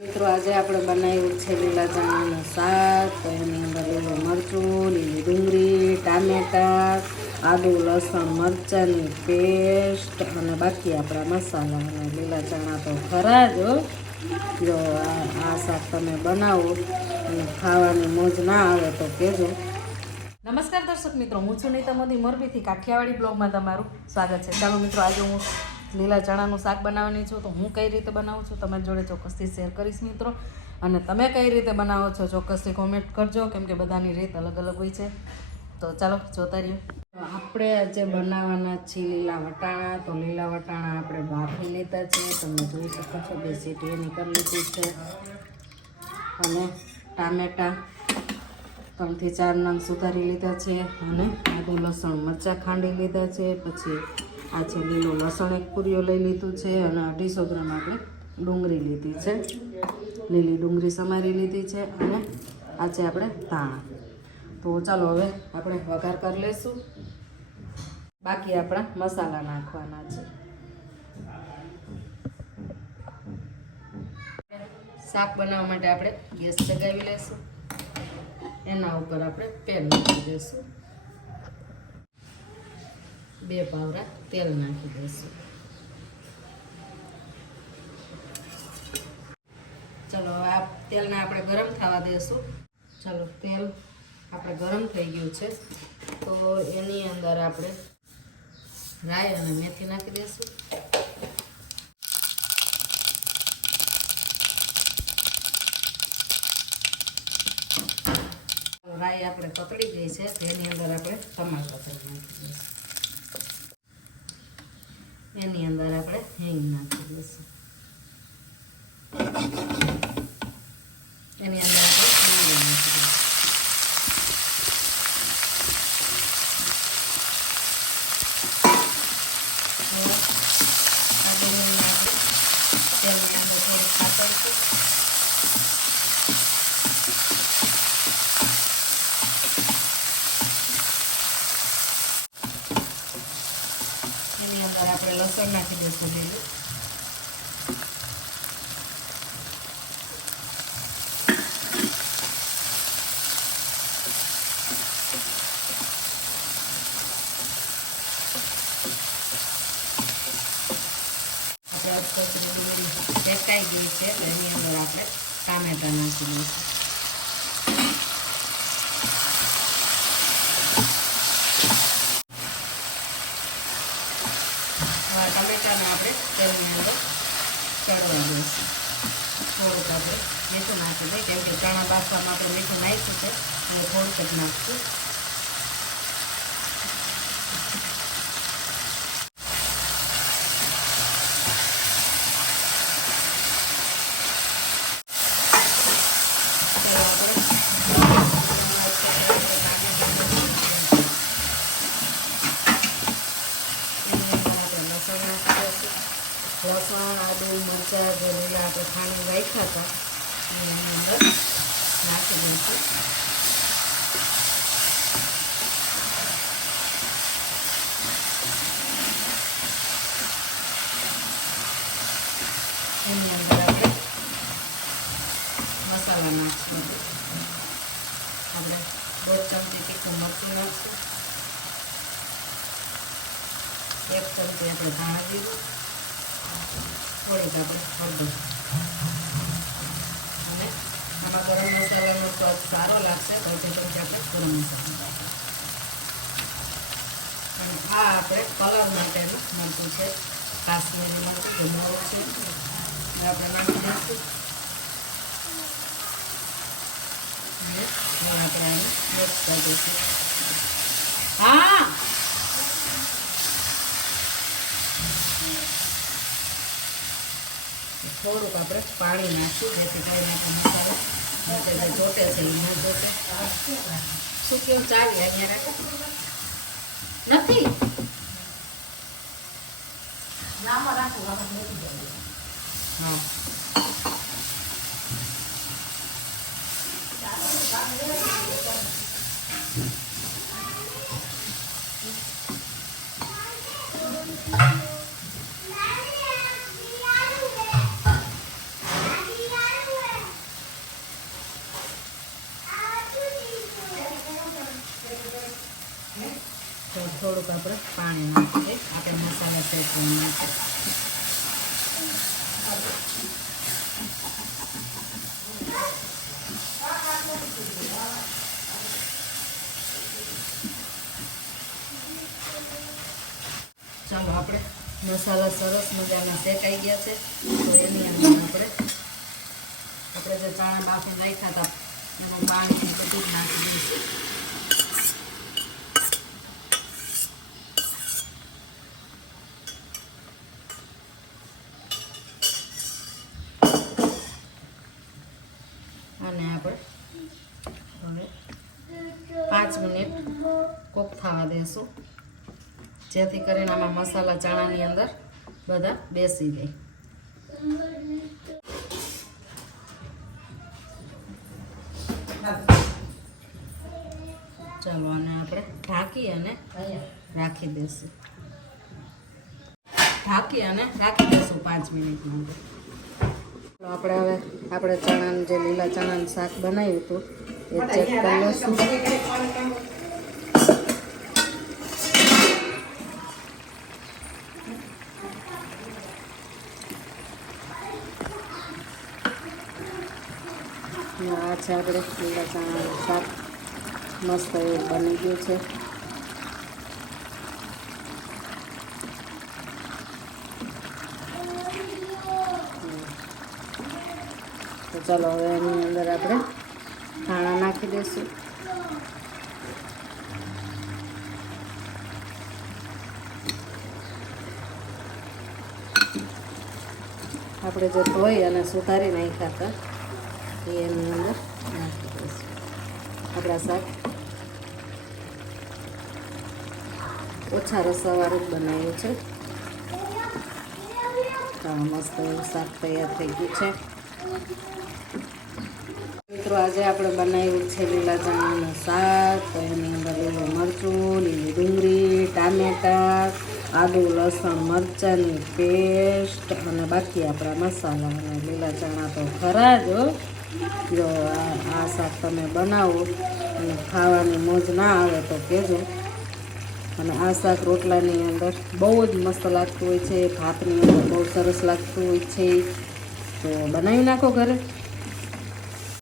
મિત્રો, આજે આપણે બનાવ્યું છે લીલા ચણાનું શાક. તો એની અંદર લીલું મરચું, લીલી ડુંગળી, ટામેટા, આદુ, લસણ, મરચાંની પેસ્ટ અને બાકી આપણા મસાલા અને લીલા ચણા તો ખરા જ. જો આ આ શાક તમે બનાવો અને ખાવાની મોજ ના આવે તો કહેજો. નમસ્કાર દર્શક મિત્રો, હું છું નીતા મોદી મોરબીથી કાઠિયાવાડી બ્લોગમાં તમારું સ્વાગત છે. ચાલો મિત્રો, આજે હું લીલા ચણાનું શાક બનાવવાની છું તો હું કઈ રીતે બનાવું છું તમારી જોડે ચોક્કસથી શેર કરીશ મિત્રો. અને તમે કઈ રીતે બનાવો છો ચોક્કસથી કોમેન્ટ કરજો, કેમ કે બધાની રીત અલગ અલગ હોય છે. તો ચાલો, જોતા રહીએ. આપણે આજે બનાવવાના છીએ લીલા વટાણા. તો લીલા વટાણા આપણે બાફી લીધા છે. તમે જોઈ શકો છો, બે સીટી નીકળી લીધી છે. અને ટામેટા ત્રણથી ચાર નંગ સુધારી લીધા છે. અને આદુ, લસણ, મરચાં ખાંડી લીધા છે. પછી આ છે લીલું લસણ એક પૂરીઓ લઈ લીધું છે અને અઢીસો ગ્રામ આપણે ડુંગળી લીધી છે. લીલી ડુંગળી સમારી લીધી છે અને આ છે આપણે ધાણા. તો ચાલો હવે આપણે વઘાર કરી લઈશું બાકી આપણા મસાલા નાખવાના છે. શાક બનાવવા માટે આપણે ગેસ ચગાવી લઈશું એના ઉપર આપણે પેન મૂકી દઈશું બે પાવરા તેલ નાખી દઈશું. ચલો આ તેલને આપણે ગરમ થવા દઈશું ચલો, તેલ આપણે ગરમ થઈ ગયું છે. તો એની અંદર આપણે રાઈ અને મેથી નાખી દઈશું. રાઈ આપણે પકડી ગઈ છે. તેની અંદર આપણે ટમાટર નાખી દઈશું. એની અંદર આપણે હિંગ નાખી દઈશું. એની અંદર આપણે લીંબુ નાખી દઈશું હવે આ ડુંગળીને આપણે તેલની અંદર થોડું ખાતરશું એની આપણે લસણ નાખી દઈશું લીલું. આપણે અડધો ડુંગળી શેકાઈ ગઈ છે, એની અંદર આપણે ટામેટા નાખી દઈશું. ટમેટાને આપણે તેલની અંદર ચડવા દઈશું. થોડુંક આપણે મીઠું નાખી દઈએ. કેમ કે ચણા બાફવામાં આપણે મીઠું નાખ્યું છે અને થોડુંક જ નાખશું તો આપણે એની અંદર આપણે લસણ નાખી દઈશું લસણ, આદુ, મરચાં ભરેલા આપણે ખાંડી રાખ્યા હતા. એની અંદર નાખી દઈશું. એની અંદર આપણે મસાલા નાખશું. આપણે દોઢ ચમચી તીખું મરચું નાખશું. એક ચમચી આપણે ધાણા જીરું. થોડીક આપણે હળદર અને આમાં ગરમ મસાલાનો સ્વાદ સારો લાગશે તો અડધી ચમચી આપણે ગરમ મસાલો અને આ આપણે કલર માટેનું મરચું છે કાશ્મીરી મરચું જે મોરું છે એ આપણે નાખી દઈશું અને હવે આપણે આને મિક્સ કરી દઈશું હા થોડુંક આપણે પાણી નાખ્યું જેથી કરીને આપણે મસાલા ચોટે છે એ ન ચોટે શું કેવું ચાલી અહીંયા રાખો? નથી? હા. થોડુંક આપણે પાણી નાખીએ. આપણે મસાલા શેકવા માટે ચાલો આપણે મસાલા સરસ મજાના શેકાઈ ગયા છે. તો એની અંદર આપણે આપણે જે ચણા બાફી નાખ્યા હતા એનું પાણી બધું નાખી દઈશું. અને આપણે હવે પાંચ મિનિટ કોક થવા દેશું. જેથી કરીને આમાં મસાલા ચણાની અંદર બધા બેસી જાય. ચાલો અને આપણે ઢાંકી અને રાખી દઈશું ઢાંકી અને રાખી દઈશું પાંચ મિનિટ માટે આપણે હવે આપણે ચણાનું જે લીલા ચણાનું શાક બનાવ્યું હતું, એ ચેક કરી લઈશું. આ છે આપણે લીલા ચણાનું શાક. મસ્ત એવું બની ગયું છે. ચાલો, હવે એની અંદર આપણે ધાણા નાખી દઈશું. આપણે જે ધોઈ અને સુધારી નાખ્યા હતા, એ એની અંદર નાખી દઈશું. આપણા શાક ઓછા રસાવાળું જ બનાવ્યું છે. મસ્ત શાક તૈયાર થઈ ગયું છે. મિત્રો, આજે આપણે બનાવ્યું છે લીલા ચણાનું શાક. તો એની અંદર લીલું મરચું, લીલી ડુંગળી, ટામેટાં, આદુ, લસણ, મરચાંની પેસ્ટ અને બાકી આપણા મસાલા અને લીલા ચણા તો ખરા જ. જો આ શાક તમે બનાવો અને ખાવાની મોજ ના આવે તો કહેજો અને આ શાક રોટલાની અંદર બહુ જ મસ્ત લાગતું હોય છે, ભાતની અંદર બહુ સરસ લાગતું હોય છે. તો બનાવી નાખો ઘરે.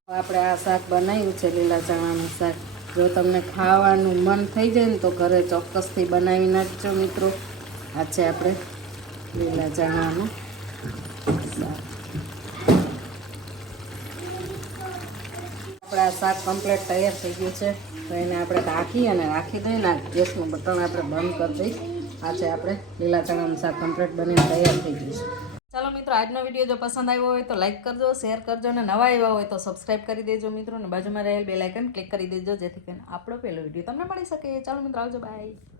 આપણે આ શાક બનાવ્યું છે લીલા ચણાનું શાક. જો તમને ખાવાનું મન થઈ જાય ને તો ઘરે ચોક્કસથી બનાવી નાખજો મિત્રો. આ છે આપણે લીલા ચણાનું આપણે આ શાક કમ્પ્લીટ તૈયાર થઈ ગયું છે. તો એને આપણે રાખી અને રાખી દઈએ ને આ ગેસનું બટન આપણે બંધ કરી દઈ આ છે આપણે લીલા ચણાનું શાક કમ્પ્લીટ બનીને તૈયાર થઈ ગયું છે. ચાલો મિત્રો, આજનો વીડિયો જો પસંદ આવ્યો હોય તો લાઈક કરજો શેર કરજો અને નવા આવ્યા હોય તો સબસ્ક્રાઇબ કરી દેજો મિત્રો અને બાજુમાં રહેલ બે લાઇકન ક્લિક કરી દેજો જેથી કરીને આપણો પહેલો વીડિયો તમને મળી શકે. ચાલો મિત્રો, આવજો બાય